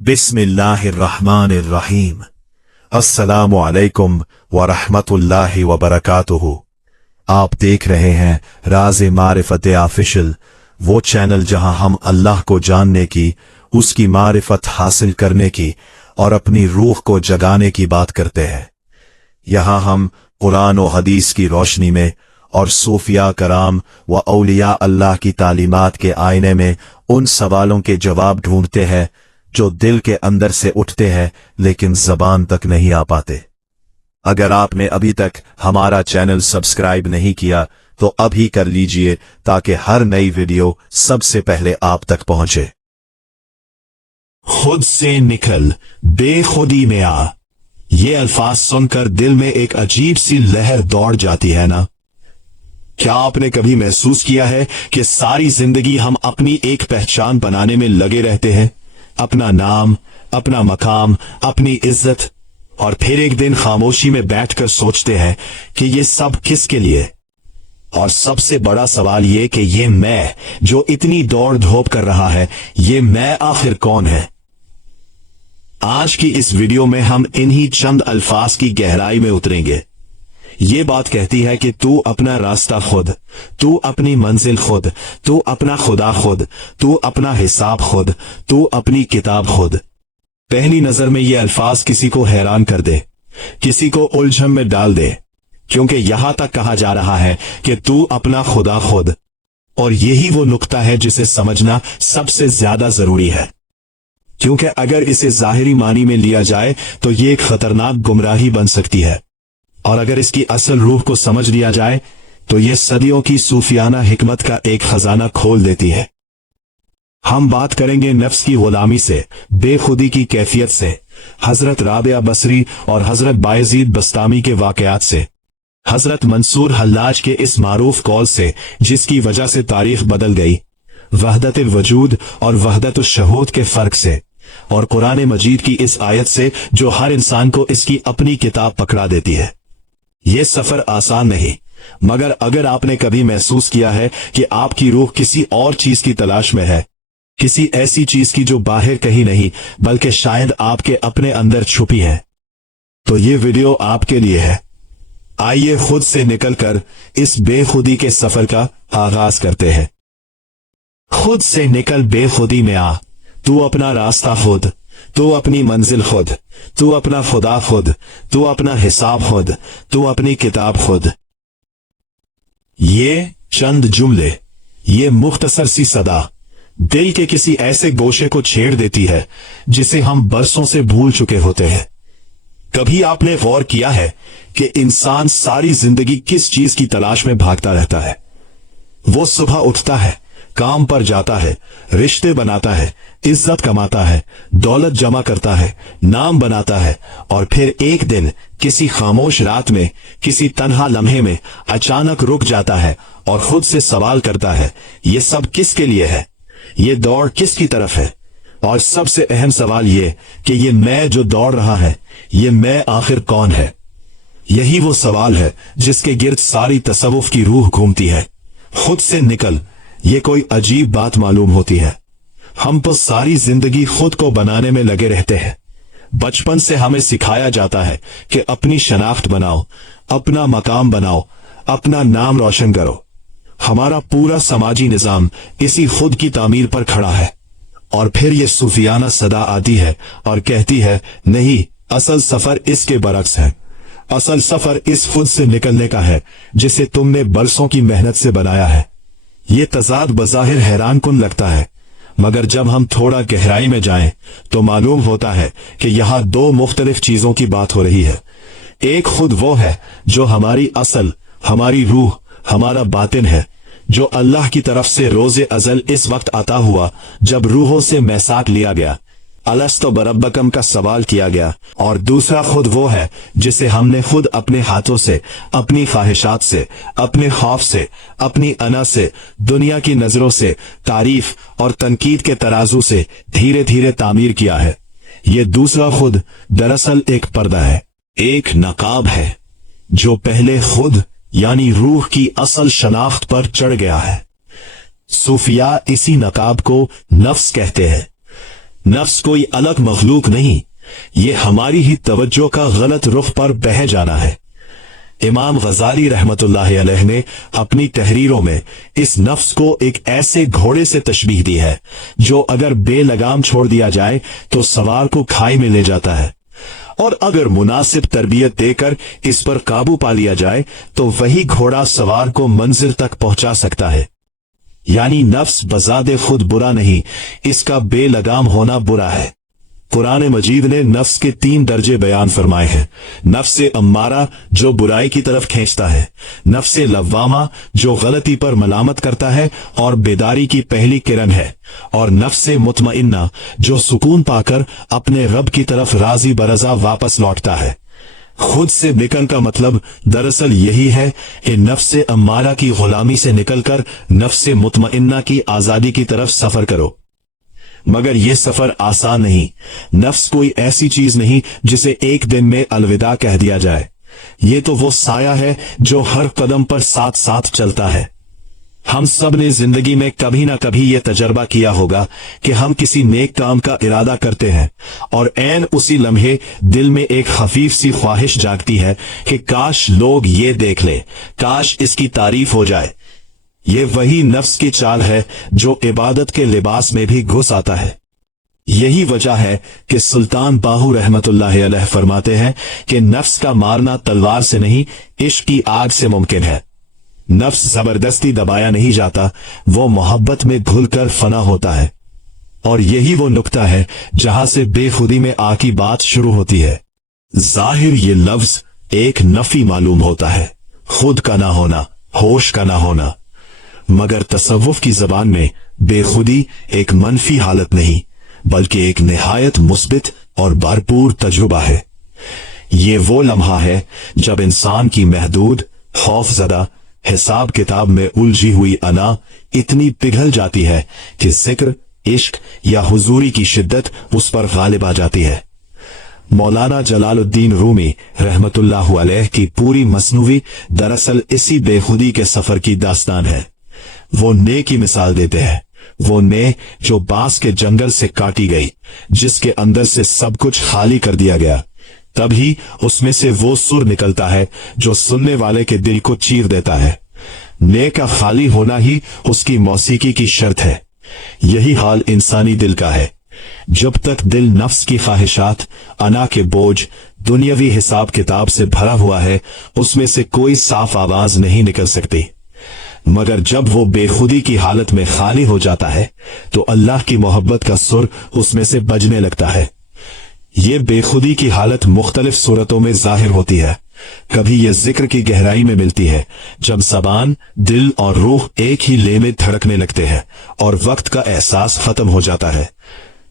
बिस्मिल्लाहिर्रहमानिर्रहीम। अस्सलामु अलैकुम व रहमतुल्लाहि व बरकातुहू। आप देख रहे हैं राज़े मारिफत ऑफिशियल, वो चैनल जहां हम अल्लाह को जानने की, उसकी मारिफत हासिल करने की और अपनी रूह को जगाने की बात करते हैं। यहाँ हम कुरान और हदीस की रोशनी में और सूफिया कराम व औलिया अल्लाह की तालीमात के आईने में उन सवालों के जवाब ढूंढते हैं जो दिल के अंदर से उठते हैं लेकिन जबान तक नहीं आ पाते। अगर आपने अभी तक हमारा चैनल सब्सक्राइब नहीं किया तो अभी कर लीजिए ताकि हर नई वीडियो सबसे पहले आप तक पहुंचे। खुद से निकल, बेखुदी में आ, ये अल्फाज सुनकर दिल में एक अजीब सी लहर दौड़ जाती है ना। क्या आपने कभी महसूस किया है कि सारी जिंदगी हम अपनी एक पहचान बनाने में लगे रहते हैं, अपना नाम, अपना मकाम, अपनी इज्जत, और फिर एक दिन खामोशी में बैठकर सोचते हैं कि ये सब किसके लिए। और सबसे बड़ा सवाल ये कि ये मैं जो इतनी दौड़ धूप कर रहा है, ये मैं आखिर कौन है। आज की इस वीडियो में हम इन्हीं चंद अल्फाज की गहराई में उतरेंगे। ये बात कहती है कि तू अपना रास्ता खुद, तू अपनी मंजिल खुद, तू अपना खुदा खुद, तू अपना हिसाब खुद, तू अपनी किताब खुद। पहली नजर में ये अल्फाज किसी को हैरान कर दे, किसी को उलझन में डाल दे, क्योंकि यहां तक कहा जा रहा है कि तू अपना खुदा खुद। और यही वो नुक्ता है जिसे समझना सबसे ज्यादा जरूरी है, क्योंकि अगर इसे जाहिरी मानी में लिया जाए तो ये एक खतरनाक गुमराही बन सकती है, और अगर इसकी असल रूह को समझ लिया जाए तो यह सदियों की सूफियाना हिकमत का एक खजाना खोल देती है। हम बात करेंगे नफ्स की गुलामी से, बेखुदी की कैफियत से, हजरत राबिया बसरी और हजरत बायजीद बस्तामी के वाकयात से, हजरत मंसूर हल्लाज के इस मारूफ कौल से जिसकी वजह से तारीख बदल गई, वहदत वजूद और वहदत शहूद के फर्क से, और कुरान मजीद की इस आयत से जो हर इंसान को इसकी अपनी किताब पकड़ा देती है। ये सफर आसान नहीं, मगर अगर आपने कभी महसूस किया है कि आपकी रूह किसी और चीज की तलाश में है, किसी ऐसी चीज की जो बाहर कहीं नहीं बल्कि शायद आपके अपने अंदर छुपी है, तो ये वीडियो आपके लिए है। आइए खुद से निकलकर इस बेखुदी के सफर का आगाज करते हैं। खुद से निकल, बेखुदी में आ, तू अपना रास्ता खुद, तू अपनी मंजिल खुद, तू अपना खुदा खुद, तू अपना हिसाब खुद, तू अपनी किताब खुद। ये चंद जुमले, ये मुख्तसर सी सदा दिल के किसी ऐसे गोशे को छेड़ देती है जिसे हम बरसों से भूल चुके होते हैं। कभी आपने गौर किया है कि इंसान सारी जिंदगी किस चीज की तलाश में भागता रहता है। वो सुबह उठता है, काम पर जाता है, रिश्ते बनाता है, इज्जत कमाता है, दौलत जमा करता है, नाम बनाता है, और फिर एक दिन किसी खामोश रात में, किसी तन्हा लम्हे में अचानक रुक जाता है और खुद से सवाल करता है, ये सब किसके लिए है, ये दौड़ किसकी तरफ है। और सबसे अहम सवाल ये कि ये मैं जो दौड़ रहा है, ये मैं आखिर कौन है। यही वो सवाल है जिसके गिर्द सारी तसव्वुफ की रूह घूमती है। खुद से निकल, ये कोई अजीब बात मालूम होती है। हम तो सारी जिंदगी खुद को बनाने में लगे रहते हैं। बचपन से हमें सिखाया जाता है कि अपनी शनाख्त बनाओ, अपना मकाम बनाओ, अपना नाम रोशन करो। हमारा पूरा समाजी निजाम इसी खुद की तामीर पर खड़ा है। और फिर ये सूफियाना सदा आती है और कहती है, नहीं, असल सफर इसके बरक्स है। असल सफर इस खुद से निकलने का है जिसे तुमने बरसों की मेहनत से बनाया है। ये तजाद बज़ाहिर हैरान कुन लगता है, मगर जब हम थोड़ा गहराई में जाएं तो मालूम होता है कि यहाँ दो मुख्तलिफ चीजों की बात हो रही है। एक खुद वो है जो हमारी असल, हमारी रूह, हमारा बातिन है, जो अल्लाह की तरफ से रोज़े अजल इस वक्त आता हुआ जब रूहों से मैसाक लिया गया, अलस्तो बरब्बकम का सवाल किया गया। और दूसरा खुद वो है जिसे हमने खुद अपने हाथों से, अपनी ख्वाहिशात से, अपने खौफ से, अपनी अना से, दुनिया की नजरों से, तारीफ और तनकीद के तराजू से धीरे धीरे तामीर किया है। ये दूसरा खुद दरअसल एक पर्दा है, एक नकाब है जो पहले खुद यानी रूह की असल शनाख्त पर चढ़ गया है। सूफिया इसी नकाब को नफ्स कहते हैं। नफ्स कोई अलग मखलूक नहीं, ये हमारी ही तवज्जो का गलत रुख पर बह जाना है। इमाम गजाली रहमतुल्लाह अलैह ने अपनी तहरीरों में इस नफ्स को एक ऐसे घोड़े से तशबीह दी है जो अगर बेलगाम छोड़ दिया जाए तो सवार को खाई में ले जाता है, और अगर मुनासिब तरबियत देकर इस पर काबू पा लिया जाए तो वही घोड़ा सवार को मंजिल तक पहुंचा सकता है। यानी नफ्स बजादे खुद बुरा नहीं, इसका बेलगाम होना बुरा है। कुरान मजीद ने नफ्स के 3 दर्जे बयान फरमाए हैं। नफ्से अम्मारा जो बुराई की तरफ खींचता है, नफ्से लव्वामा जो गलती पर मलामत करता है और बेदारी की पहली किरण है, और नफ्से मुतमइन्ना जो सुकून पाकर अपने रब की तरफ राजी बरजा वापस लौटता है। खुद से निकल का मतलब दरअसल यही है कि नफ्से अम्मारा की गुलामी से निकलकर नफ्से मुतमइन्ना की आजादी की तरफ सफर करो। मगर यह सफर आसान नहीं। नफ्स कोई ऐसी चीज नहीं जिसे एक दिन में अलविदा कह दिया जाए। ये तो वो साया है जो हर कदम पर साथ साथ चलता है। हम सब ने जिंदगी में कभी ना कभी यह तजर्बा किया होगा कि हम किसी नेक काम का इरादा करते हैं और ऐन उसी लम्हे दिल में एक खफीफ सी ख्वाहिश जागती है कि काश लोग ये देख ले, काश इसकी तारीफ हो जाए। ये वही नफ्स की चाल है जो इबादत के लिबास में भी घुस आता है। यही वजह है कि सुल्तान बाहू रहमतुल्लाह अलैह फरमाते हैं कि नफ्स का मारना तलवार से नहीं, इश्क की आग से मुमकिन है। नफ्स जबरदस्ती दबाया नहीं जाता, वो मोहब्बत में घुलकर फना होता है। और यही वो नुक्ता है जहां से बेखुदी में आ की बात शुरू होती है। जाहिर ये लफ्ज एक नफी मालूम होता है, खुद का ना होना, होश का ना होना, मगर तसव्वुफ की जबान में बेखुदी एक मनफी हालत नहीं बल्कि एक निहायत मुस्बित और भरपूर तजुर्बा है। ये वो लम्हा है जब इंसान की महदूद, खौफजदा, हिसाब किताब में उलझी हुई अना इतनी पिघल जाती है कि जिक्र, इश्क या हुजूरी की शिद्दत उस पर गालिब आ जाती है। मौलाना जलालुद्दीन रूमी रहमतुल्लाह अलैह की पूरी मसनूवी दरअसल इसी बेखुदी के सफर की दास्तान है। वो ने की मिसाल देते हैं, वो ने जो बांस के जंगल से काटी गई, जिसके अंदर से सब कुछ खाली कर दिया गया, तभी उसमें से वो सुर निकलता है जो सुनने वाले के दिल को चीर देता है। ने का खाली होना ही उसकी मौसीकी की शर्त है। यही हाल इंसानी दिल का है। जब तक दिल नफ्स की ख्वाहिशात, अना के बोझ, दुनियावी हिसाब किताब से भरा हुआ है, उसमें से कोई साफ आवाज नहीं निकल सकती। मगर जब वो बेखुदी की हालत में खाली हो जाता है तो अल्लाह की मोहब्बत का सुर उसमें से बजने लगता है। ये बेखुदी की हालत मुख्तलिफ सूरतों में जाहिर होती है। कभी ये जिक्र की गहराई में मिलती है जब जबान, दिल और रूह एक ही ले में धड़कने लगते हैं और वक्त का एहसास खत्म हो जाता है।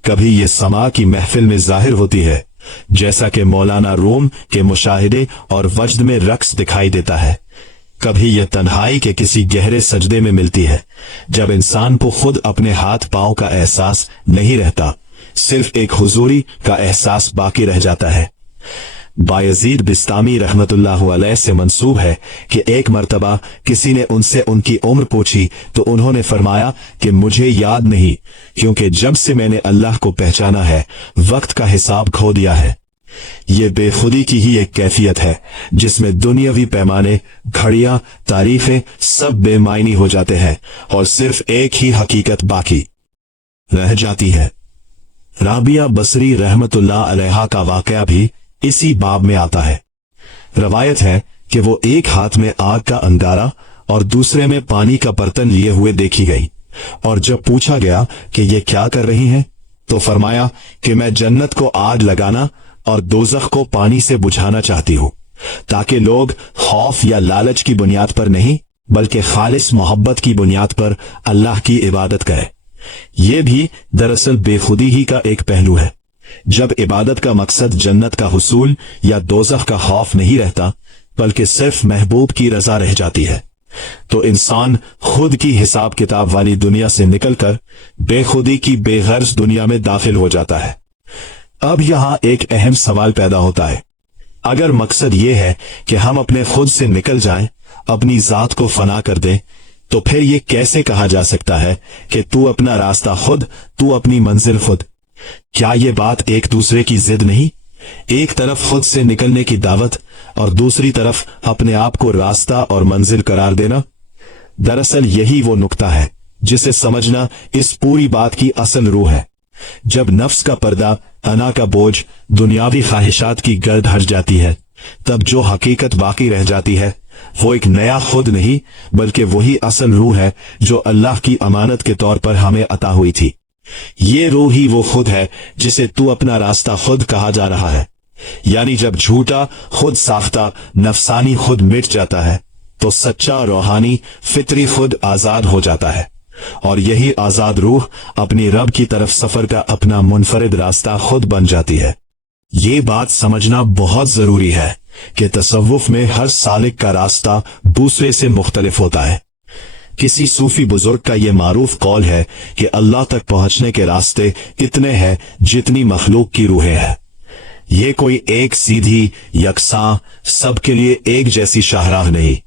कभी ये समा की महफिल में जाहिर होती है, जैसा कि मौलाना रूम के मुशाहिदे और वजद में रक्स दिखाई देता है। कभी यह तन्हाई के किसी गहरे सजदे में मिलती है जब इंसान को खुद अपने हाथ पांव का एहसास नहीं रहता, सिर्फ एक हुजूरी का एहसास बाकी रह जाता है। बायजीद बिस्तामी रहमतुल्लाह अलैह से मंसूब है कि एक मर्तबा किसी ने उनसे उनकी उम्र पूछी तो उन्होंने फरमाया कि मुझे याद नहीं, क्योंकि जब से मैंने अल्लाह को पहचाना है वक्त का हिसाब खो दिया है। ये बेखुदी की ही एक कैफियत है जिसमें दुनियावी पैमाने, घड़ियां, तारीफें सब बेमायनी हो जाते हैं और सिर्फ एक ही हकीकत बाकी रह जाती है। राबिया बसरी रहमतुल्लाह अलैहा का वाकया भी इसी बाब में आता है। रवायत है कि वो एक हाथ में आग का अंगारा और दूसरे में पानी का बर्तन लिए हुए देखी गई, और जब पूछा गया कि ये क्या कर रही हैं, तो फरमाया कि मैं जन्नत को आग लगाना और दोज़ख को पानी से बुझाना चाहती हूं, ताकि लोग खौफ या लालच की बुनियाद पर नहीं बल्कि खालिस मोहब्बत की बुनियाद पर अल्लाह की इबादत करें। यह भी दरअसल बेखुदी ही का एक पहलू है। जब इबादत का मकसद जन्नत का हुसूल या दोज़ख का खौफ नहीं रहता बल्कि सिर्फ महबूब की रजा रह जाती है, तो इंसान खुद की हिसाब किताब वाली दुनिया से निकलकर बेखुदी की बेगर्ज दुनिया में दाखिल हो जाता है। अब यहां एक अहम सवाल पैदा होता है, अगर मकसद ये है कि हम अपने खुद से निकल जाएं, अपनी जात को फना कर दें, तो फिर ये कैसे कहा जा सकता है कि तू अपना रास्ता खुद, तू अपनी मंजिल खुद? क्या ये बात एक दूसरे की जिद नहीं? एक तरफ खुद से निकलने की दावत और दूसरी तरफ अपने आप को रास्ता और मंजिल करार देना। दरअसल यही वो नुक्ता है जिसे समझना इस पूरी बात की असल रूह है। जब नफ्स का पर्दा, अना का बोझ, दुनियावी ख्वाहिशात की गर्द हट जाती है, तब जो हकीकत बाकी रह जाती है वो एक नया खुद नहीं बल्कि वही असल रूह है जो अल्लाह की अमानत के तौर पर हमें अता हुई थी। ये रूह ही वो खुद है जिसे तू अपना रास्ता खुद कहा जा रहा है। यानी जब झूठा खुद साख्ता नफसानी खुद मिट जाता है तो सच्चा रूहानी फितरी खुद आजाद हो जाता है, और यही आजाद रूह अपनी रब की तरफ सफर का अपना मुनफरिद रास्ता खुद बन जाती है। ये बात समझना बहुत जरूरी है कि तसव्वुफ में हर सालिक का रास्ता दूसरे से मुख्तलिफ होता है। किसी सूफी बुजुर्ग का यह मारूफ कौल है कि अल्लाह तक पहुंचने के रास्ते इतने हैं जितनी मखलूक की रूहें हैं। ये कोई एक सीधी यकसां सबके लिए एक जैसी शाहराह नहीं,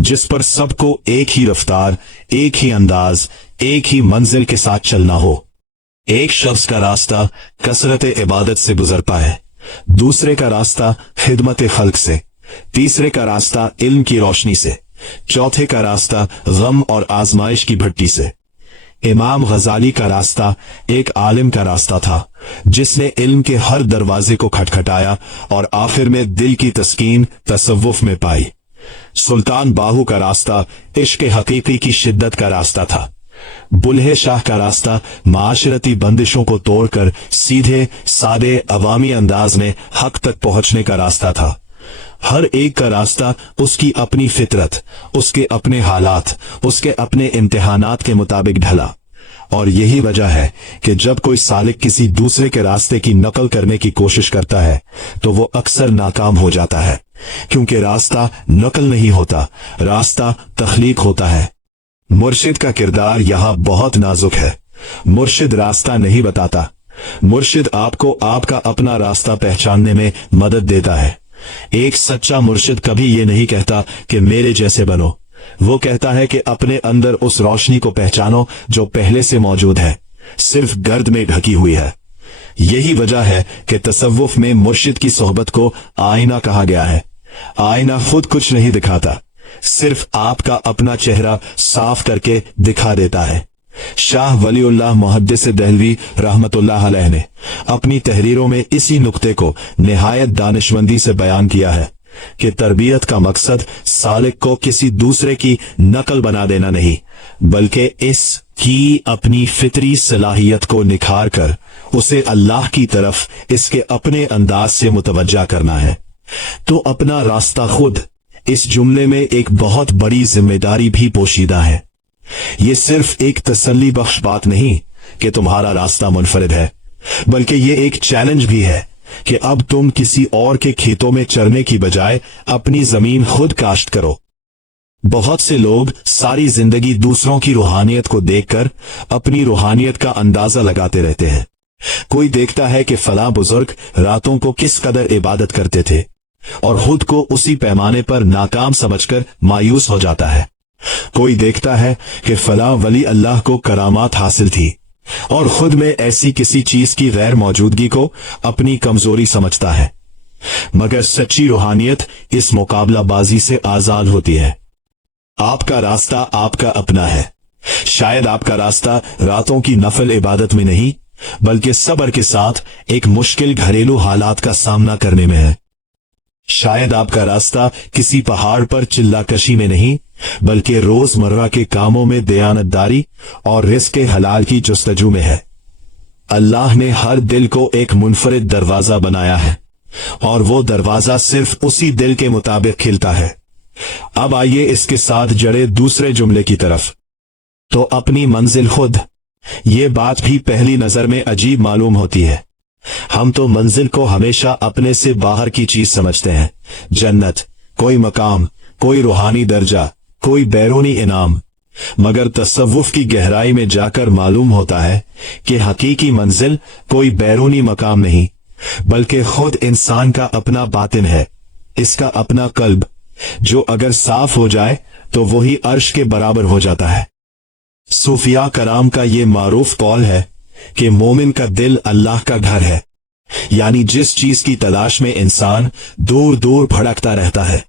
जिस पर सबको एक ही रफ्तार, एक ही अंदाज, एक ही मंजिल के साथ चलना हो। एक शख्स का रास्ता कसरत इबादत से गुजरता है, दूसरे का रास्ता खिदमत खल्क से, तीसरे का रास्ता इल्म की रोशनी से, चौथे का रास्ता गम और आजमाइश की भट्टी से। इमाम गजाली का रास्ता एक आलिम का रास्ता था जिसने इल्म के हर दरवाजे को खटखटाया और आखिर में दिल की तस्कीन तसव्वुफ में पाई। सुल्तान बाहू का रास्ता इश्क हकीकी की शिद्दत का रास्ता था। बुल्हे शाह का रास्ता माशरती बंदिशों को तोड़कर सीधे सादे अवामी अंदाज में हक तक पहुंचने का रास्ता था। हर एक का रास्ता उसकी अपनी फितरत, उसके अपने हालात, उसके अपने इम्तिहानात के मुताबिक ढला। और यही वजह है कि जब कोई सालिक किसी दूसरे के रास्ते की नकल करने की कोशिश करता है तो वो अक्सर नाकाम हो जाता है, क्योंकि रास्ता नकल नहीं होता, रास्ता तख्लीक होता है। मुर्शिद का किरदार यहाँ बहुत नाजुक है। मुर्शिद रास्ता नहीं बताता, मुर्शिद आपको आपका अपना रास्ता पहचानने में मदद देता है। एक सच्चा मुर्शिद कभी ये नहीं कहता कि मेरे जैसे बनो, वो कहता है कि अपने अंदर उस रोशनी को पहचानो जो पहले से मौजूद है, सिर्फ गर्द में ढकी हुई है। यही वजह है कि तसव्वुफ में मुर्शिद की सोहबत को आईना कहा गया है। आईना खुद कुछ नहीं दिखाता, सिर्फ आपका अपना चेहरा साफ करके दिखा देता है। शाह वलीउल्लाह मुहद्दिस दहलवी रहमतुल्लाह अलैह ने अपनी तहरीरों में इसी नुक्ते को निहायत दानिशमंदी से बयान किया है कि तरबियत का मकसद सालिक को किसी दूसरे की नकल बना देना नहीं, बल्कि इसकी अपनी फितरी सलाहियत को निखार कर उसे अल्लाह की तरफ इसके अपने अंदाज से मुतवज्जा करना है। तो अपना रास्ता खुद, इस जुमले में एक बहुत बड़ी जिम्मेदारी भी पोशीदा है। ये सिर्फ एक तसल्ली बख्श बात नहीं कि तुम्हारा रास्ता मुनफरिद है, बल्कि ये एक चैलेंज भी है कि अब तुम किसी और के खेतों में चरने की बजाय अपनी जमीन खुद काश्त करो। बहुत से लोग सारी जिंदगी दूसरों की रूहानियत को देखकर अपनी रूहानियत का अंदाजा लगाते रहते हैं। कोई देखता है कि फलां बुजुर्ग रातों को किस कदर इबादत करते थे और खुद को उसी पैमाने पर नाकाम समझकर मायूस हो जाता है। कोई देखता है कि फलां वली अल्लाह को करामात हासिल थी और खुद में ऐसी किसी चीज की गैर मौजूदगी को अपनी कमजोरी समझता है। मगर सच्ची रूहानियत इस मुकाबलाबाजी से आजाद होती है। आपका रास्ता आपका अपना है। शायद आपका रास्ता रातों की नफल इबादत में नहीं, बल्कि सब्र के साथ एक मुश्किल घरेलू हालात का सामना करने में है। शायद आपका रास्ता किसी पहाड़ पर चिल्लाकशी में नहीं, बल्कि रोजमर्रा के कामों में दयानतदारी और रिज़्क़ हलाल की जुस्तजू में है। अल्लाह ने हर दिल को एक मुनफरिद दरवाजा बनाया है और वो दरवाजा सिर्फ उसी दिल के मुताबिक खिलता है। अब आइए इसके साथ जड़े दूसरे जुमले की तरफ। तो अपनी मंजिल खुद, ये बात भी पहली नजर में अजीब मालूम होती है। हम तो मंजिल को हमेशा अपने से बाहर की चीज समझते हैं, जन्नत, कोई मकाम, कोई रूहानी दर्जा, कोई बैरूनी इनाम। मगर तसव्वुफ की गहराई में जाकर मालूम होता है कि हकीकी मंजिल कोई बैरूनी मकाम नहीं, बल्कि खुद इंसान का अपना बातिन है, इसका अपना कल्ब, जो अगर साफ हो जाए तो वही अर्श के बराबर हो जाता है। सूफिया कराम का ये मारूफ कौल है कि मोमिन का दिल अल्लाह का घर है, यानी जिस चीज की तलाश में इंसान दूर दूर भटकता रहता है,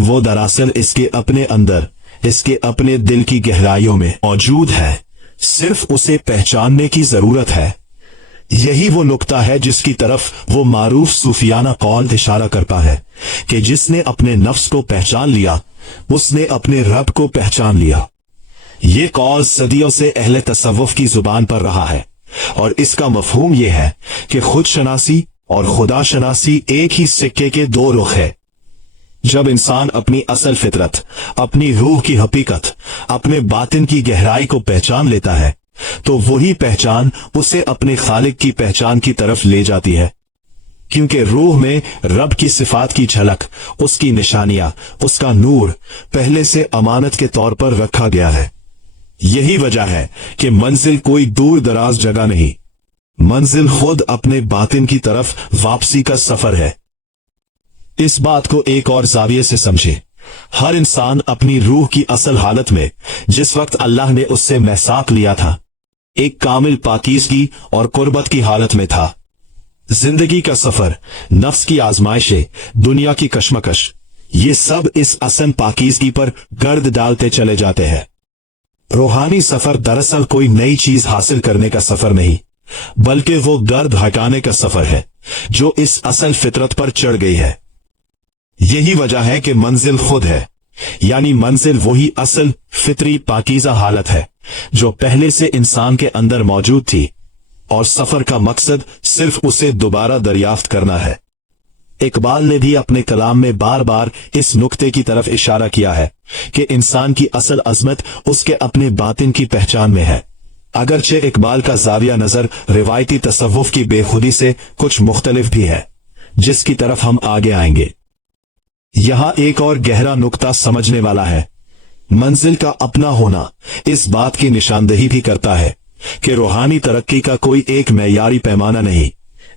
वो दरअसल इसके अपने अंदर, इसके अपने दिल की गहराइयों में मौजूद है। सिर्फ उसे पहचानने की जरूरत है। यही वो नुक्ता है जिसकी तरफ वो मारूफ सूफियाना कौल इशारा करता है कि जिसने अपने नफ्स को पहचान लिया, उसने अपने रब को पहचान लिया। ये कौल सदियों से अहले तसव्वुफ की जुबान पर रहा है और इसका मफहूम यह है कि खुद शनासी और खुदा शनासी एक ही सिक्के के दो रुख है। जब इंसान अपनी असल फितरत, अपनी रूह की हकीकत, अपने बातिन की गहराई को पहचान लेता है, तो वही पहचान उसे अपने खालिक की पहचान की तरफ ले जाती है। क्योंकि रूह में रब की सिफात की झलक, उसकी निशानियां, उसका नूर पहले से अमानत के तौर पर रखा गया है। यही वजह है कि मंजिल कोई दूर दराज जगह नहीं, मंजिल खुद अपने बातिन की तरफ वापसी का सफर है। इस बात को एक और जाविये से समझे। हर इंसान अपनी रूह की असल हालत में, जिस वक्त अल्लाह ने उससे मैसाक लिया था, एक कामिल पाकीज़गी और कुर्बत की हालत में था। जिंदगी का सफर, नफ्स की आजमाइशें, दुनिया की कशमकश, ये सब इस असन पाकीज़गी पर गर्द डालते चले जाते हैं। रूहानी सफर दरअसल कोई नई चीज हासिल करने का सफर नहीं, बल्कि वो गर्द हटाने का सफर है जो इस असल फितरत पर चढ़ गई है। यही वजह है कि मंजिल खुद है, यानी मंजिल वही असल फितरी पाकीज़ा हालत है जो पहले से इंसान के अंदर मौजूद थी, और सफर का मकसद सिर्फ उसे दोबारा दरियाफ्त करना है। इकबाल ने भी अपने कलाम में बार बार इस नुक्ते की तरफ इशारा किया है कि इंसान की असल अजमत उसके अपने बातिन की पहचान में है। अगरचे इकबाल का जाविया नजर रिवायती तसव्वुफ की बेखुदी से कुछ मुख्तलिफ भी है, जिसकी तरफ हम आगे आएंगे। यहां एक और गहरा नुक्ता समझने वाला है। मंजिल का अपना होना इस बात की निशानदेही भी करता है कि रूहानी तरक्की का कोई एक मेयारी पैमाना नहीं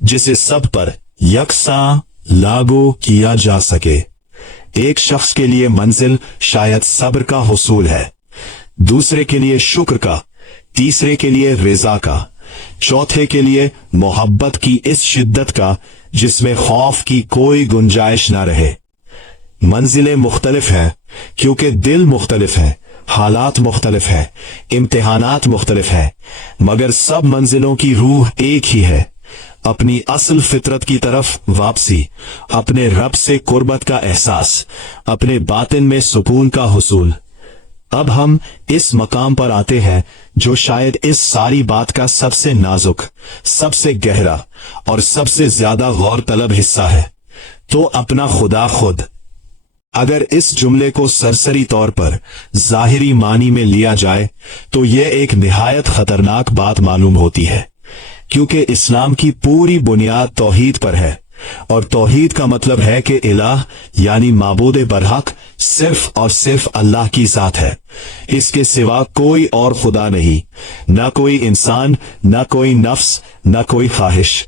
जिसे सब पर यकसां लागू किया जा सके। एक शख्स के लिए मंजिल शायद सब्र का हुसूल है, दूसरे के लिए शुक्र का, तीसरे के लिए रिजा का, चौथे के लिए मोहब्बत की इस शिद्दत का जिसमें खौफ की कोई गुंजाइश ना रहे। मंजिलें मुख्तलिफ हैं क्योंकि दिल मुख्तलिफ है, हालात मुख्तलिफ है, इम्तिहानात मुख्तलिफ है, मगर सब मंजिलों की रूह एक ही है, अपनी असल फितरत की तरफ वापसी, अपने रब से कुर्बत का एहसास, अपने बातिन में सुकून का हुसूल। अब हम इस मकाम पर आते हैं जो शायद इस सारी बात का सबसे नाजुक, सबसे गहरा और सबसे ज्यादा गौर तलब हिस्सा है। तो अपना खुदा खुद। अगर इस जुमले को सरसरी तौर पर जाहिरी मानी में लिया जाए तो यह एक निहायत खतरनाक बात मालूम होती है, क्योंकि इस्लाम की पूरी बुनियाद तौहीद पर है, और तौहीद का मतलब है कि इलाह यानी माबूद बरहक सिर्फ और सिर्फ अल्लाह की जात है, इसके सिवा कोई और खुदा नहीं, ना कोई इंसान, ना कोई नफ्स, ना कोई ख्वाहिश।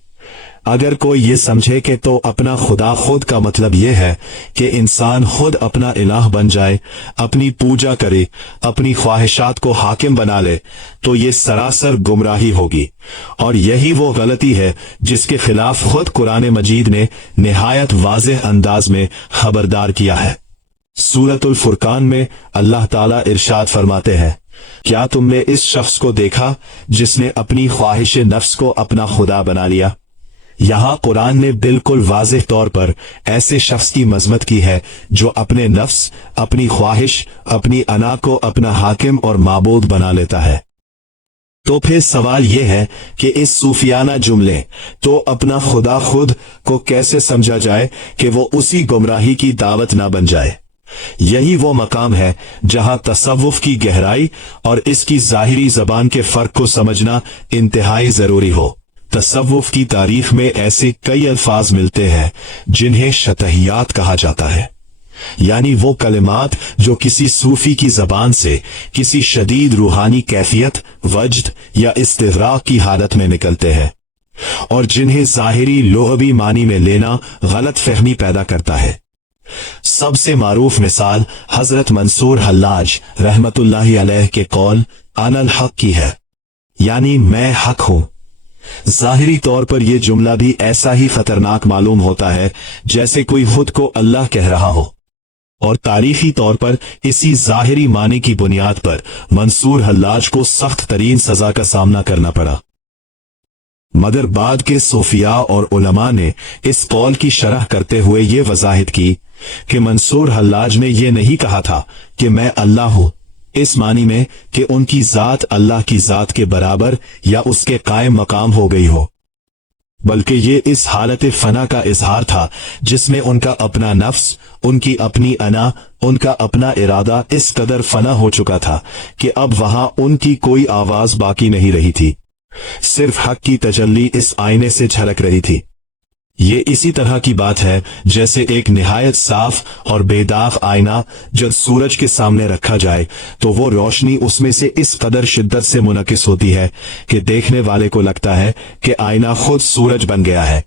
अगर कोई ये समझे कि तो अपना खुदा खुद का मतलब यह है कि इंसान खुद अपना इलाह बन जाए, अपनी पूजा करे, अपनी ख्वाहिशात को हाकिम बना ले, तो ये सरासर गुमराही होगी, और यही वो गलती है जिसके खिलाफ खुद कुरान मजीद ने निहायत वाज़ेह अंदाज में खबरदार किया है। सूरतुल फुरकान में अल्लाह ताला इरशाद फरमाते हैं, क्या तुमने इस शख्स को देखा जिसने अपनी ख्वाहिश नफ्स को अपना खुदा बना लिया। यहां कुरान ने बिल्कुल वाज़ेह तौर पर ऐसे शख्स की मजमत की है जो अपने नफ्स, अपनी ख्वाहिश, अपनी अना को अपना हाकिम और माबूद बना लेता है। तो फिर सवाल यह है कि इस सूफियाना जुमले तो अपना खुदा खुद को कैसे समझा जाए कि वो उसी गुमराही की दावत ना बन जाए। यही वो मकाम है जहां तसव्वुफ की गहराई और इसकी जाहिरी जबान के फर्क को समझना इंतहाई जरूरी हो। तसव्वुफ की तारीख में ऐसे कई अल्फाज मिलते हैं जिन्हें शतहियात कहा जाता है, यानी वो कलिमात जो किसी सूफी की जबान से किसी शदीद रूहानी कैफियत, वज्द या इस्तिग़राक़ की हालत में निकलते हैं, और जिन्हें ज़ाहिरी लुग़वी मानी में लेना गलत फहमी पैदा करता है। सबसे मारूफ मिसाल हजरत मंसूर हल्लाज रहमतुल्लाहि अलैह के कौल अनल हक की है। यानी मैं हक हूं। ज़ाहिरी तौर पर यह जुमला भी ऐसा ही खतरनाक मालूम होता है जैसे कोई खुद को अल्लाह कह रहा हो, और तारीखी तौर पर इसी ज़ाहिरी मानी की बुनियाद पर मंसूर हल्लाज को सख्त तरीन सजा का सामना करना पड़ा। मगर बाद के सूफिया और उलमा ने इस कौल की शरह करते हुए ये वजाहिद की कि मंसूर हल्लाज ने यह नहीं कहा था कि मैं अल्लाह हूं, इस मानी में कि उनकी जात अल्लाह की जात के बराबर या उसके कायम मकाम हो गई हो, बल्कि ये इस हालत फना का इजहार था जिसमें उनका अपना नफ्स, उनकी अपनी अना, उनका अपना इरादा इस कदर फना हो चुका था कि अब वहां उनकी कोई आवाज बाकी नहीं रही थी। सिर्फ हक की तजल्ली इस आईने से झलक रही थी। ये इसी तरह की बात है जैसे एक निहायत साफ और बेदाग आईना जब सूरज के सामने रखा जाए तो वो रोशनी उसमें से इस कदर शिद्दत से मुनकिस होती है कि देखने वाले को लगता है कि आईना खुद सूरज बन गया है।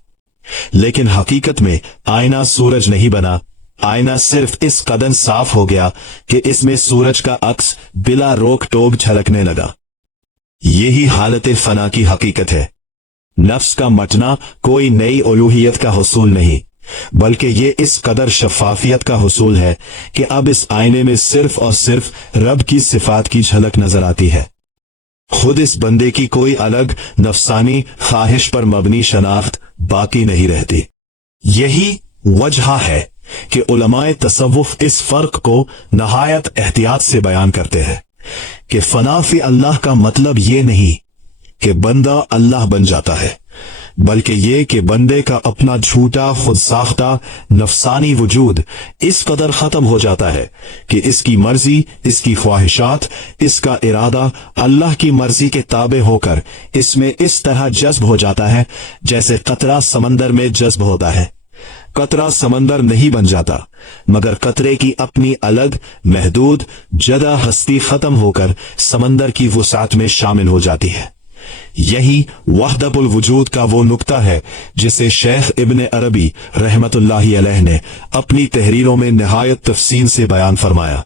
लेकिन हकीकत में आईना सूरज नहीं बना, आईना सिर्फ इस कदर साफ हो गया कि इसमें सूरज का अक्स बिला रोक टोक झलकने लगा। यही हालत फना की हकीकत है। नफ्स का मटना कोई नई उलूहियत का हुसूल नहीं, बल्कि ये इस कदर शफाफियत का हुसूल है कि अब इस आईने में सिर्फ और सिर्फ रब की सिफात की झलक नजर आती है। खुद इस बंदे की कोई अलग नफसानी ख्वाहिश पर मबनी शनाख्त बाकी नहीं रहती। यही वजह है कि उलमाए तसव्वुफ इस फर्क को नहायत एहतियात से बयान करते हैं कि फना फी अल्लाह का मतलब ये नहीं कि बंदा अल्लाह बन जाता है, बल्कि ये कि बंदे का अपना झूठा खुद साख्ता नफसानी वजूद इस कदर खत्म हो जाता है कि इसकी मर्जी, इसकी ख्वाहिशात, इसका इरादा अल्लाह की मर्जी के ताबे होकर इसमें इस तरह जज्ब हो जाता है जैसे कतरा समंदर में जज्ब होता है। कतरा समंदर नहीं बन जाता, मगर कतरे की अपनी अलग महदूद जदा हस्ती खत्म होकर समंदर की वुसात में शामिल हो जाती है। यही वहदतुल वजूद का वो नुक्ता है जिसे शेख इब्ने अरबी रहमतुल्लाहि अलैह ने अपनी तहरीरों में निहायत तफसील से बयान फरमाया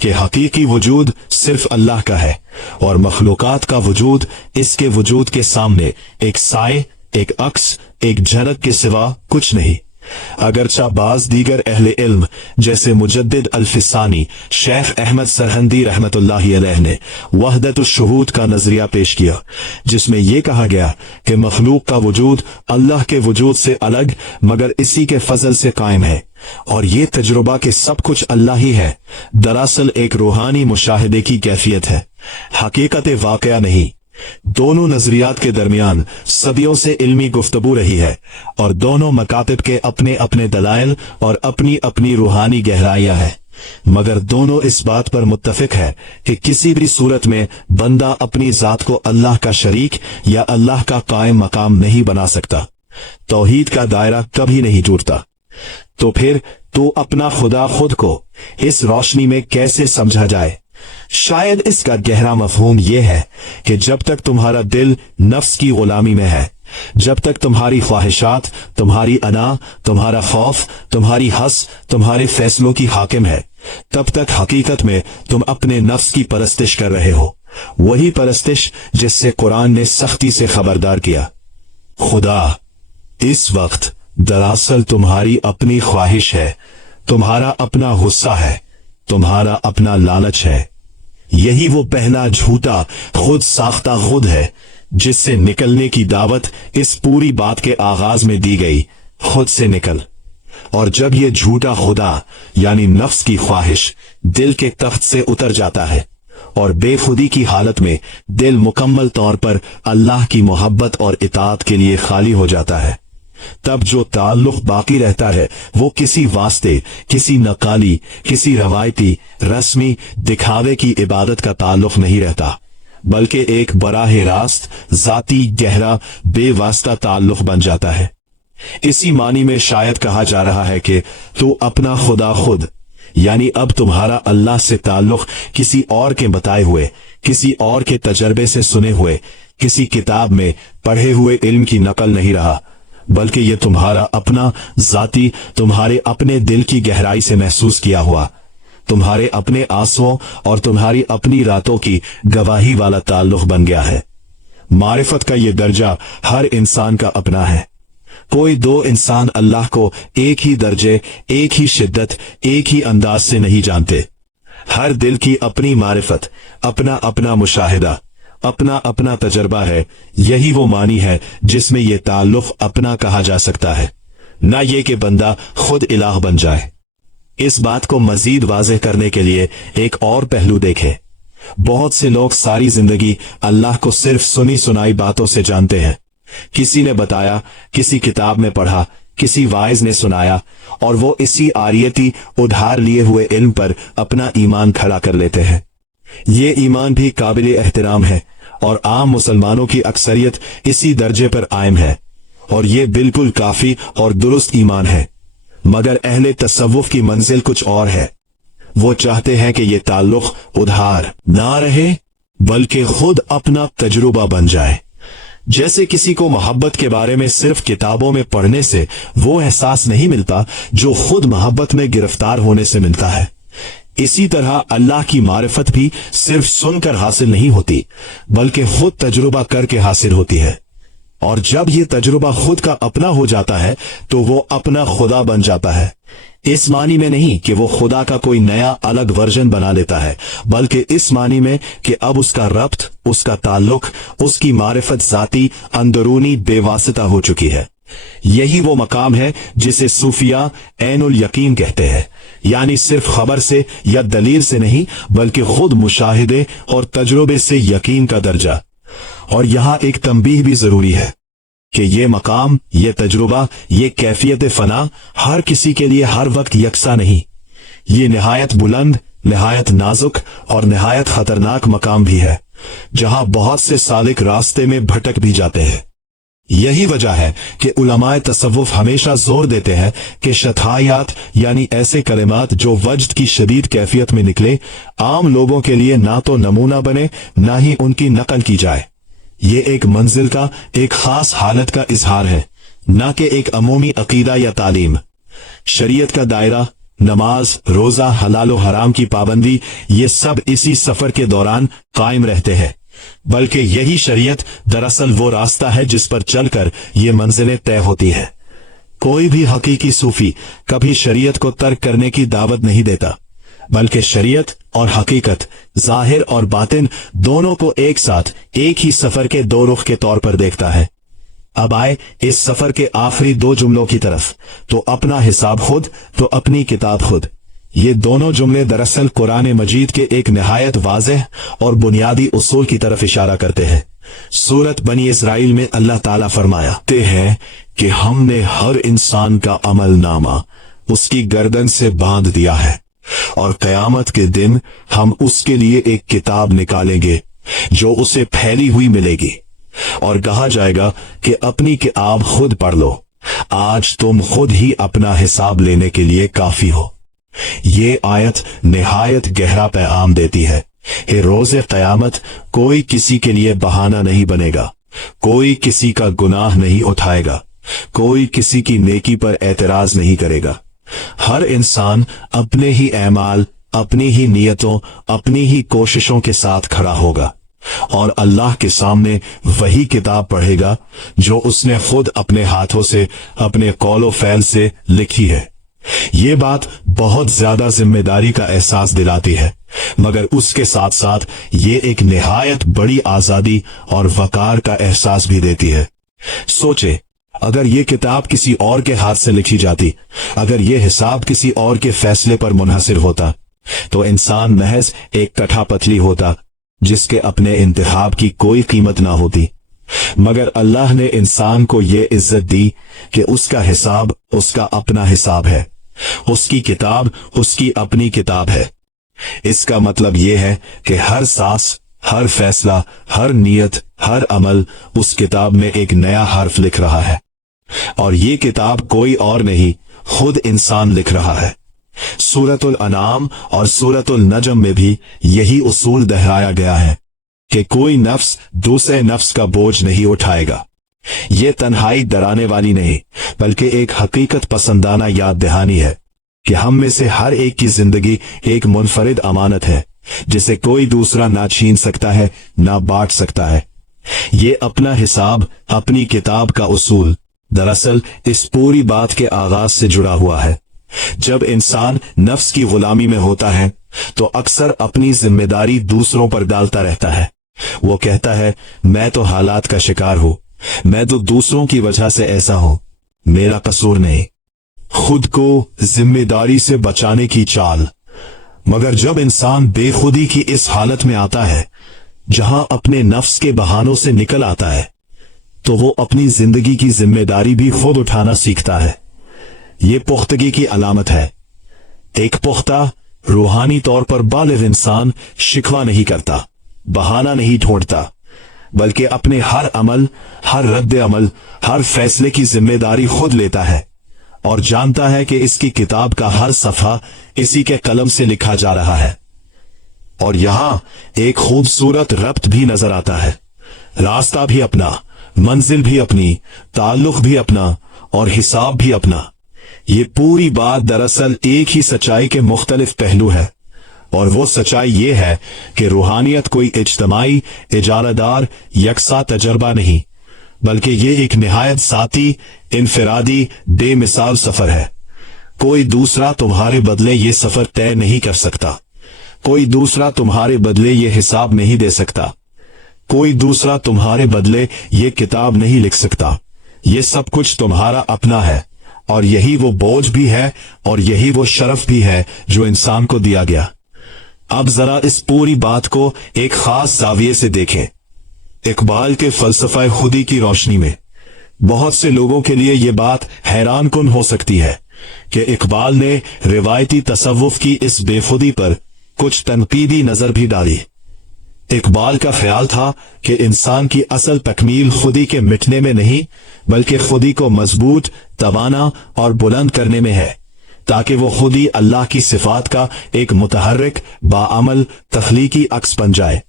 कि हकीकी वजूद सिर्फ अल्लाह का है और मखलूकात का वजूद इसके वजूद के सामने एक साए, एक अक्स, एक झलक के सिवा कुछ नहीं। अगरचा बाज दीगर अहले इल्म जैसे मुजद्दिद अल-फिसानी, शेख अहमद सरहंदी रहमतुल्लाहि अलैह ने वहदतुश शुहूद का नजरिया पेश किया जिसमें यह कहा गया कि मखलूक का वजूद अल्लाह के वजूद से अलग मगर इसी के फजल से कायम है और ये तजुर्बा के सब कुछ अल्लाह ही है, दरअसल एक रूहानी मुशाहिदे की कैफियत है, हकीकत वाकया नहीं। दोनों नजरियात के दरमियान सदियों से इल्मी गुफ्तगू रही है और दोनों मकातिब के अपने अपने दलाइल और अपनी अपनी रूहानी गहराइयां हैं, मगर दोनों इस बात पर मुत्तफिक है कि किसी भी सूरत में बंदा अपनी जात को अल्लाह का शरीक या अल्लाह का कायम मकाम नहीं बना सकता। तौहीद का दायरा कभी नहीं टूटता। तो फिर तो अपना खुदा खुद को इस रोशनी में कैसे समझा जाए? शायद इसका गहरा मफहूम यह है कि जब तक तुम्हारा दिल नफ्स की गुलामी में है, जब तक तुम्हारी ख्वाहिशात, तुम्हारी अना, तुम्हारा खौफ, तुम्हारी हस तुम्हारे फैसलों की हाकिम है, तब तक हकीकत में तुम अपने नफ्स की परस्तिश कर रहे हो, वही परस्तिश जिससे कुरान ने सख्ती से खबरदार किया। खुदा इस वक्त दरअसल तुम्हारी अपनी ख्वाहिश है, तुम्हारा अपना गुस्सा है, तुम्हारा अपना लालच है। यही वो पहला झूठा खुद साख्ता खुद है जिससे निकलने की दावत इस पूरी बात के आगाज में दी गई, खुद से निकल। और जब ये झूठा खुदा यानी नफ्स की ख्वाहिश दिल के तख्त से उतर जाता है और बेखुदी की हालत में दिल मुकम्मल तौर पर अल्लाह की मोहब्बत और इताअत के लिए खाली हो जाता है, तब जो ताल्लुक बाकी रहता है वो किसी वास्ते, किसी नकाली, किसी रवायती, रस्मी दिखावे की इबादत का ताल्लुक नहीं रहता, बल्कि एक बराह रास्त जाती गहरा बेवास्ता ताल्लुक बन जाता है। इसी मानी में शायद कहा जा रहा है कि तू अपना खुदा खुद, यानी अब तुम्हारा अल्लाह से ताल्लुक किसी और के बताए हुए, किसी और के तजर्बे से सुने हुए, किसी किताब में पढ़े हुए इल्म की नकल नहीं रहा, बल्कि ये तुम्हारा अपना जाती, तुम्हारे अपने दिल की गहराई से महसूस किया हुआ, तुम्हारे अपने आंसुओं और तुम्हारी अपनी रातों की गवाही वाला ताल्लुक बन गया है। मारिफत का ये दर्जा हर इंसान का अपना है। कोई दो इंसान अल्लाह को एक ही दर्जे, एक ही शिद्दत, एक ही अंदाज से नहीं जानते। हर दिल की अपनी मारिफत, अपना अपना मुशाहिदा, अपना अपना तजर्बा है। यही वो मानी है जिसमें यह ताल्लुक अपना कहा जा सकता है, ना ये कि बंदा खुद इलाह बन जाए। इस बात को मजीद वाज़ेह करने के लिए एक और पहलू देखें। बहुत से लोग सारी जिंदगी अल्लाह को सिर्फ सुनी सुनाई बातों से जानते हैं। किसी ने बताया, किसी किताब में पढ़ा, किसी वाइज ने सुनाया, और वो इसी आरियती उधार लिए हुए इल्म पर अपना ईमान खड़ा कर लेते हैं। ये ईमान भी काबिल एहतराम है और आम मुसलमानों की अक्सरियत इसी दर्जे पर कायम है, और ये बिल्कुल काफी और दुरुस्त ईमान है। मगर अहले तसव्वुफ की मंजिल कुछ और है। वो चाहते हैं कि ये ताल्लुक उधार ना रहे, बल्कि खुद अपना तजुर्बा बन जाए। जैसे किसी को मोहब्बत के बारे में सिर्फ किताबों में पढ़ने से वो एहसास नहीं मिलता जो खुद मोहब्बत में गिरफ्तार होने से मिलता है, इसी तरह अल्लाह की मारिफत भी सिर्फ सुनकर हासिल नहीं होती, बल्कि खुद तजुर्बा करके हासिल होती है। और जब ये तजुर्बा खुद का अपना हो जाता है तो वो अपना खुदा बन जाता है। इस मानी में नहीं कि वो खुदा का कोई नया अलग वर्जन बना लेता है, बल्कि इस मानी में कि अब उसका रब्त, उसका ताल्लुक, उसकी मारिफत जाती अंदरूनी बेवासिता हो चुकी है। यही वो मकाम है जिसे सूफिया ऐनुल यकीन कहते हैं, यानी सिर्फ खबर से या दलील से नहीं, बल्कि खुद मुशाहिदे और तजुर्बे से यकीन का दर्जा। और यहां एक तंबीह भी जरूरी है कि ये मकाम, ये तजुर्बा, ये कैफियत फना हर किसी के लिए हर वक्त यकसा नहीं। ये निहायत बुलंद, निहायत नाजुक और निहायत खतरनाक मकाम भी है, जहां बहुत से सालिक रास्ते में भटक भी जाते हैं। यही वजह है कि उलमाए तसव्वुफ हमेशा जोर देते हैं कि शथायात यानी ऐसे कलिमात जो वज्द की शदीद कैफियत में निकले, आम लोगों के लिए ना तो नमूना बने, ना ही उनकी नकल की जाए। ये एक मंजिल का, एक खास हालत का इजहार है, ना कि एक अमूमी अकीदा या तालीम। शरीयत का दायरा, नमाज, रोजा, हलाल और हराम की पाबंदी, ये सब इसी सफर के दौरान कायम रहते हैं। बल्कि यही शरीयत दरअसल वो रास्ता है जिस पर चलकर ये मंजिलें तय होती है। कोई भी हकीकी सूफी कभी शरीयत को तर्क करने की दावत नहीं देता, बल्कि शरीयत और हकीकत, जाहिर और बातिन दोनों को एक साथ एक ही सफर के दो रुख के तौर पर देखता है। अब आए इस सफर के आखिरी दो जुमलों की तरफ, तो अपना हिसाब खुद, तो अपनी किताब खुद। ये दोनों जुमले दरअसल कुरान मजीद के एक निहायत वाज़ेह और बुनियादी उसूल की तरफ इशारा करते हैं। सूरत बनी इसराइल में अल्लाह ताला फरमाते हैं कि हमने हर इंसान का अमल नामा उसकी गर्दन से बांध दिया है, और कयामत के दिन हम उसके लिए एक किताब निकालेंगे जो उसे फैली हुई मिलेगी, और कहा जाएगा कि अपनी किताब खुद पढ़ लो, आज तुम खुद ही अपना हिसाब लेने के लिए काफी हो। ये आयत निहायत गहरा पैगाम देती है कि रोज़े क़यामत कोई किसी के लिए बहाना नहीं बनेगा, कोई किसी का गुनाह नहीं उठाएगा, कोई किसी की नेकी पर एतराज नहीं करेगा। हर इंसान अपने ही ऐमाल, अपनी ही नियतों, अपनी ही कोशिशों के साथ खड़ा होगा और अल्लाह के सामने वही किताब पढ़ेगा जो उसने खुद अपने हाथों से, अपने कौलो फैल से लिखी है। ये बात बहुत ज्यादा जिम्मेदारी का एहसास दिलाती है, मगर उसके साथ साथ ये एक निहायत बड़ी आजादी और वकार का एहसास भी देती है। सोचे, अगर ये किताब किसी और के हाथ से लिखी जाती, अगर ये हिसाब किसी और के फैसले पर मुनहसिर होता, तो इंसान महज एक कठापतली होता जिसके अपने इंतखाब की कोई कीमत ना होती। मगर अल्लाह ने इंसान को ये इज्जत दी कि उसका हिसाब उसका अपना हिसाब है, उसकी किताब उसकी अपनी किताब है। इसका मतलब यह है कि हर सांस, हर फैसला, हर नियत, हर अमल उस किताब में एक नया हर्फ लिख रहा है, और ये किताब कोई और नहीं, खुद इंसान लिख रहा है। सूरतुल अनाम और सूरतुल नजम में भी यही उसूल दोहराया गया है कि कोई नफ्स दूसरे नफ्स का बोझ नहीं उठाएगा। ये तन्हाई डराने वाली नहीं, बल्कि एक हकीकत पसंदाना याद दहानी है कि हम में से हर एक की जिंदगी एक मुनफरिद अमानत है जिसे कोई दूसरा ना छीन सकता है, ना बांट सकता है। ये अपना हिसाब, अपनी किताब का उसूल दरअसल इस पूरी बात के आगाज से जुड़ा हुआ है। जब इंसान नफ्स की गुलामी में होता है तो अक्सर अपनी जिम्मेदारी दूसरों पर डालता रहता है। वो कहता है, मैं तो हालात का शिकार हूं, मैं तो दूसरों की वजह से ऐसा हूं, मेरा कसूर नहीं। खुद को जिम्मेदारी से बचाने की चाल। मगर जब इंसान बेखुदी की इस हालत में आता है जहां अपने नफ्स के बहानों से निकल आता है तो वो अपनी जिंदगी की जिम्मेदारी भी खुद उठाना सीखता है। ये पुख्तगी की अलामत है। एक पुख्ता रूहानी तौर पर बालिग इंसान शिकवा नहीं करता, बहाना नहीं ढूंढता, बल्कि अपने हर अमल, हर रद्द अमल, हर फैसले की जिम्मेदारी खुद लेता है और जानता है कि इसकी किताब का हर सफा इसी के कलम से लिखा जा रहा है। और यहां एक खूबसूरत रब्त भी नजर आता है। रास्ता भी अपना, मंजिल भी अपनी, ताल्लुक भी अपना और हिसाब भी अपना। ये पूरी बात दरअसल एक ही सच्चाई के मुख्तलिफ पहलू है, और वो सच्चाई ये है कि रूहानियत कोई इज्तमाई, इजारादार, यकसा तजर्बा नहीं, बल्कि ये एक निहायत साती, इनफिरादी, बेमिसाल सफर है। कोई दूसरा तुम्हारे बदले ये सफर तय नहीं कर सकता, कोई दूसरा तुम्हारे बदले ये हिसाब नहीं दे सकता, कोई दूसरा तुम्हारे बदले ये किताब नहीं लिख सकता। ये सब कुछ तुम्हारा अपना है, और यही वो बोझ भी है और यही वो शरफ भी है जो इंसान को दिया गया। अब जरा इस पूरी बात को एक खास जाविये से देखें। इकबाल के फलसफा खुदी की रोशनी में बहुत से लोगों के लिए ये बात हैरान कुन हो सकती है कि इकबाल ने रिवायती तसव्वुफ की इस बेखुदी पर कुछ तनकीदी नजर भी डाली। इकबाल का ख्याल था कि इंसान की असल तकमील खुदी के मिटने में नहीं, बल्कि खुदी को मजबूत, तवाना और बुलंद करने में है, ताकि वो खुद ही अल्लाह की सिफात का एक मुतहर्रिक, बाअमल, तख्लीकी अक्स बन जाए।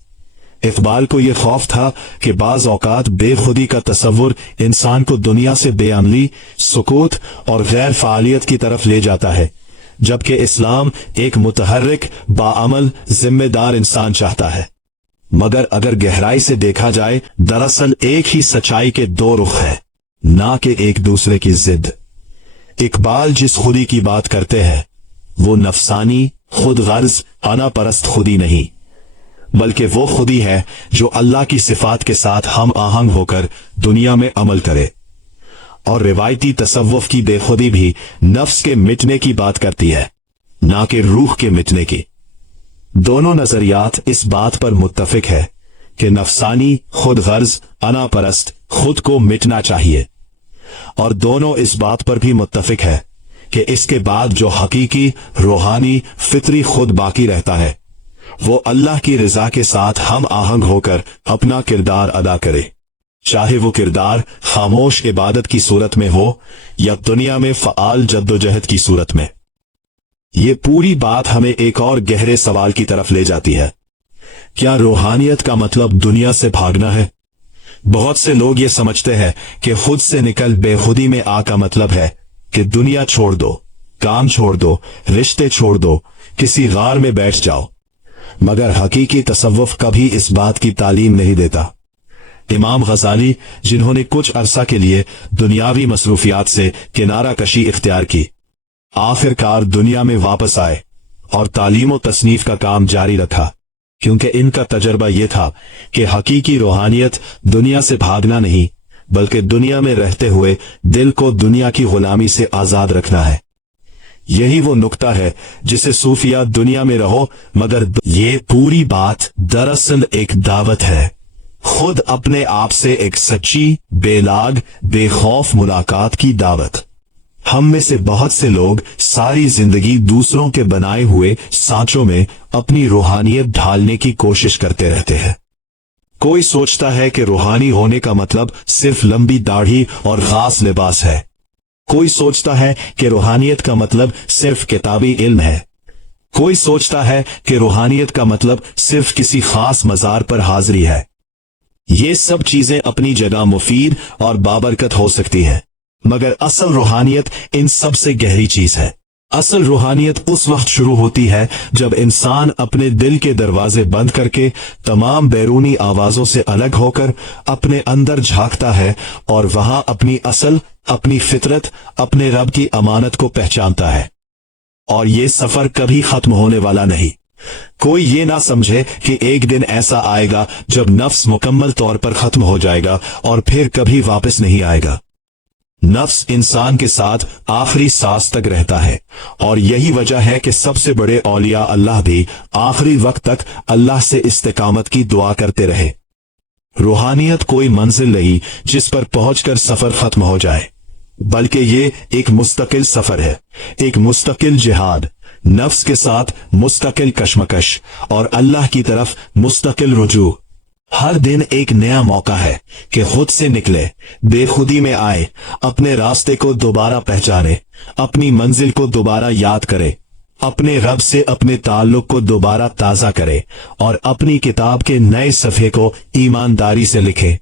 इकबाल को यह खौफ था कि बाज औकात बेखुदी का तसव्वुर इंसान को दुनिया से बेअमली, सुकूत और गैर फालियत की तरफ ले जाता है, जबकि इस्लाम एक मुतहर्रिक, बाअमल, जिम्मेदार इंसान चाहता है। मगर अगर गहराई से देखा जाए, दरअसल एक ही सच्चाई के दो रुख है, ना कि एक दूसरे की जिद। इकबाल जिस खुदी की बात करते हैं वो नफसानी, खुद गर्ज, अना परस्त खुदी नहीं, बल्कि वो खुदी है जो अल्लाह की सिफात के साथ हम आहंग होकर दुनिया में अमल करे। और रिवायती तसव्वुफ की बेखुदी भी नफ्स के मिटने की बात करती है, ना कि रूह के मिटने की। दोनों नजरियात इस बात पर मुत्तफिक है कि नफसानी, खुद गर्ज, अना परस्त खुद को मिटना चाहिए, और दोनों इस बात पर भी मुत्तफिक है कि इसके बाद जो हकीकी, रूहानी, फितरी खुद बाकी रहता है वो अल्लाह की रजा के साथ हम आहंग होकर अपना किरदार अदा करे, चाहे वो किरदार खामोश इबादत की सूरत में हो या दुनिया में फ़आल जद्दोजहद की सूरत में। ये पूरी बात हमें एक और गहरे सवाल की तरफ ले जाती है। क्या रूहानियत का मतलब दुनिया से भागना है? बहुत से लोग ये समझते हैं कि खुद से निकल बेखुदी में आ का मतलब है कि दुनिया छोड़ दो, काम छोड़ दो, रिश्ते छोड़ दो, किसी गार में बैठ जाओ। मगर हकीकी तसव्वुफ कभी इस बात की तालीम नहीं देता। इमाम गजाली, जिन्होंने कुछ अरसा के लिए दुनियावी मसरूफियात से किनारा कशी इख्तियार की, आखिरकार दुनिया में वापस आए और तालीम व तसनीफ का काम जारी रखा, क्योंकि इनका तजर्बा यह था कि हकीकी रूहानियत दुनिया से भागना नहीं, बल्कि दुनिया में रहते हुए दिल को दुनिया की गुलामी से आजाद रखना है। यही वो नुक्ता है जिसे सूफिया दुनिया में रहो, मगर ये पूरी बात दरअसल एक दावत है, खुद अपने आप से एक सच्ची, बेलाग, बेखौफ मुलाकात की दावत। हम में से बहुत से लोग सारी जिंदगी दूसरों के बनाए हुए सांचों में अपनी रूहानियत ढालने की कोशिश करते रहते हैं। कोई सोचता है कि रूहानी होने का मतलब सिर्फ लंबी दाढ़ी और खास लिबास है। कोई सोचता है कि रूहानियत का मतलब सिर्फ किताबी इल्म है। कोई सोचता है कि रूहानियत का मतलब सिर्फ किसी खास मजार पर हाजिरी है। ये सब चीजें अपनी जगह मुफीद और बाबरकत हो सकती हैं, मगर असल रूहानियत इन सब से गहरी चीज है। असल रूहानियत उस वक्त शुरू होती है जब इंसान अपने दिल के दरवाजे बंद करके तमाम बैरूनी आवाजों से अलग होकर अपने अंदर झांकता है और वहां अपनी असल, अपनी फितरत, अपने रब की अमानत को पहचानता है। और ये सफर कभी खत्म होने वाला नहीं। कोई ये ना समझे कि एक दिन ऐसा आएगा जब नफ्स मुकम्मल तौर पर खत्म हो जाएगा और फिर कभी वापस नहीं आएगा। नफ्स इंसान के साथ आखिरी सांस तक रहता है, और यही वजह है कि सबसे बड़े औलिया अल्लाह भी आखिरी वक्त तक अल्लाह से इस्तिकामत की दुआ करते रहे। रूहानियत कोई मंजिल नहीं जिस पर पहुंचकर सफर खत्म हो जाए, बल्कि ये एक मुस्तकिल सफर है, एक मुस्तकिल जिहाद, नफ्स के साथ मुस्तकिल कशमकश और अल्लाह की तरफ मुस्तकिल रुजू। हर दिन एक नया मौका है कि खुद से निकले, बेखुदी में आए, अपने रास्ते को दोबारा पहचाने, अपनी मंजिल को दोबारा याद करे, अपने रब से अपने ताल्लुक को दोबारा ताजा करे और अपनी किताब के नए सफ़े को ईमानदारी से लिखे।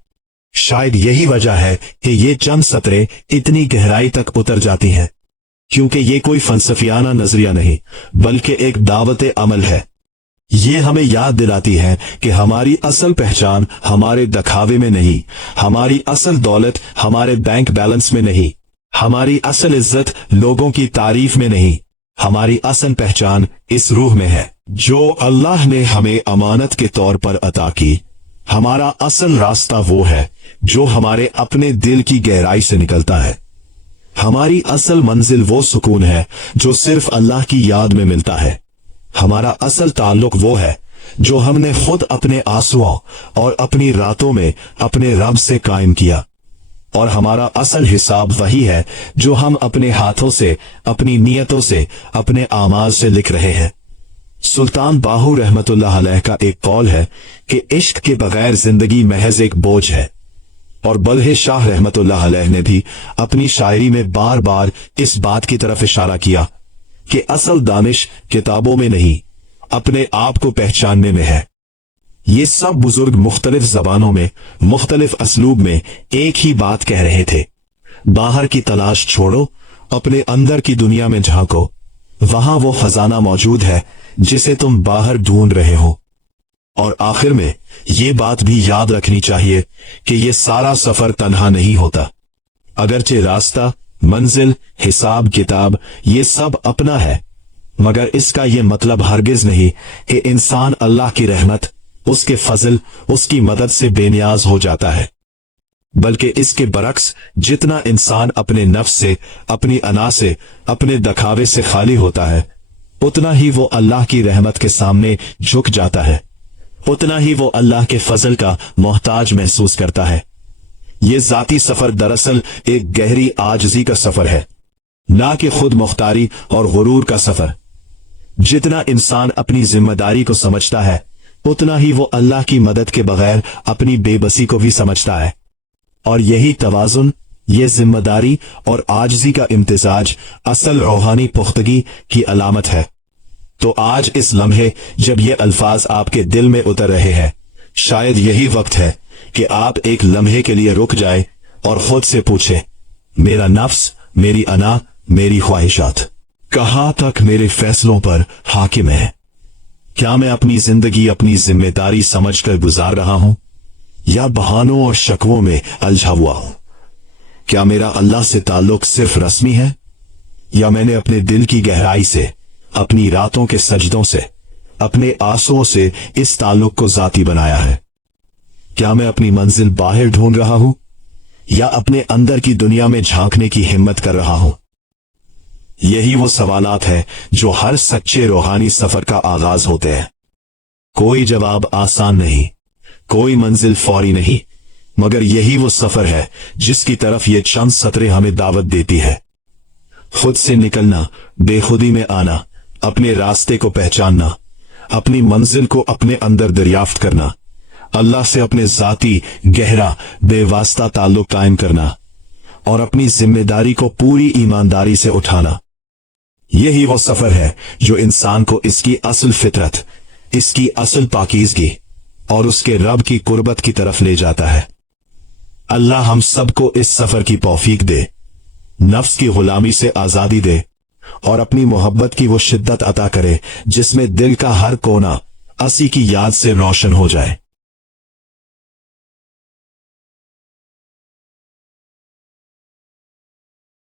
शायद यही वजह है कि ये चंद सतरें इतनी गहराई तक उतर जाती हैं, क्योंकि ये कोई फलसफियाना नजरिया नहीं बल्कि एक दावत अमल है। ये हमें याद दिलाती है कि हमारी असल पहचान हमारे दिखावे में नहीं, हमारी असल दौलत हमारे बैंक बैलेंस में नहीं, हमारी असल इज्जत लोगों की तारीफ में नहीं, हमारी असल पहचान इस रूह में है जो अल्लाह ने हमें अमानत के तौर पर अता की। हमारा असल रास्ता वो है जो हमारे अपने दिल की गहराई से निकलता है। हमारी असल मंजिल वो सुकून है जो सिर्फ अल्लाह की याद में मिलता है। हमारा असल ताल्लुक वो है जो हमने खुद अपने आंसुओं और अपनी रातों में अपने रब से कायम किया। और हमारा असल हिसाब वही है जो हम अपने हाथों से, अपनी नियतों से, अपने आमाल से लिख रहे हैं। सुल्तान बाहू रहमतुल्लाह अलैह का एक कौल है कि इश्क के बगैर जिंदगी महज एक बोझ है। और बलहे शाह रहमतुल्लाह अलैह ने भी अपनी शायरी में बार बार इस बात की तरफ इशारा किया कि असल दानिश किताबों में नहीं, अपने आप को पहचानने में है। ये सब बुजुर्ग मुख्तलिफ जबानों में, मुख्तलिफ असलूब में एक ही बात कह रहे थे। बाहर की तलाश छोड़ो, अपने अंदर की दुनिया में झांको, वहां वो खजाना मौजूद है जिसे तुम बाहर ढूंढ रहे हो। और आखिर में ये बात भी याद रखनी चाहिए कि ये सारा सफर तन्हा नहीं होता। अगरचे रास्ता, मंजिल, हिसाब किताब ये सब अपना है, मगर इसका ये मतलब हरगिज नहीं कि इंसान अल्लाह की रहमत, उसके फजल, उसकी मदद से बेनियाज हो जाता है। बल्कि इसके बरक्स, जितना इंसान अपने नफ्स से, अपनी अना से, अपने दखावे से खाली होता है, उतना ही वो अल्लाह की रहमत के सामने झुक जाता है, उतना ही वो अल्लाह के फजल का मोहताज महसूस करता है। ये जाती सफर दरअसल एक गहरी आजजी का सफर है, ना कि खुद मुख्तारी और गुरूर का सफर। जितना इंसान अपनी जिम्मेदारी को समझता है, उतना ही वो अल्लाह की मदद के बगैर अपनी बेबसी को भी समझता है। और यही तवाजुन, ये जिम्मेदारी और आजजी का इम्तिजाज असल रूहानी पुख्तगी की अलामत है। तो आज इस लम्हे जब ये अल्फाज आपके दिल में उतर रहे हैं, शायद यही वक्त है कि आप एक लम्हे के लिए रुक जाए और खुद से पूछे, मेरा नफ्स, मेरी अना, मेरी ख्वाहिशात कहां तक मेरे फैसलों पर हाकिम है? क्या मैं अपनी जिंदगी अपनी जिम्मेदारी समझकर गुजार रहा हूं, या बहानों और शकवों में उलझा हुआ हूं? क्या मेरा अल्लाह से ताल्लुक सिर्फ रस्मी है, या मैंने अपने दिल की गहराई से, अपनी रातों के सजदों से, अपने आंसुओं से इस ताल्लुक को जाती बनाया है? क्या मैं अपनी मंजिल बाहर ढूंढ रहा हूं, या अपने अंदर की दुनिया में झांकने की हिम्मत कर रहा हूं? यही वो सवालात हैं जो हर सच्चे रूहानी सफर का आगाज होते हैं। कोई जवाब आसान नहीं, कोई मंजिल फौरी नहीं, मगर यही वो सफर है जिसकी तरफ ये चंद सतरें हमें दावत देती है। खुद से निकलना, बेखुदी में आना, अपने रास्ते को पहचानना, अपनी मंजिल को अपने अंदर दरियाफ्त करना, अल्लाह से अपने जाती गहरा बेवास्ता ताल्लुक कायम करना और अपनी जिम्मेदारी को पूरी ईमानदारी से उठाना। यही वो सफर है जो इंसान को इसकी असल फितरत, इसकी असल पाकीज़गी और उसके रब की कुर्बत की तरफ ले जाता है। अल्लाह हम सबको इस सफर की तौफीक दे, नफ्स की गुलामी से आजादी दे اور اپنی محبت کی وہ شدت عطا کرے جس میں دل کا ہر کونا اسی کی یاد سے روشن ہو جائے۔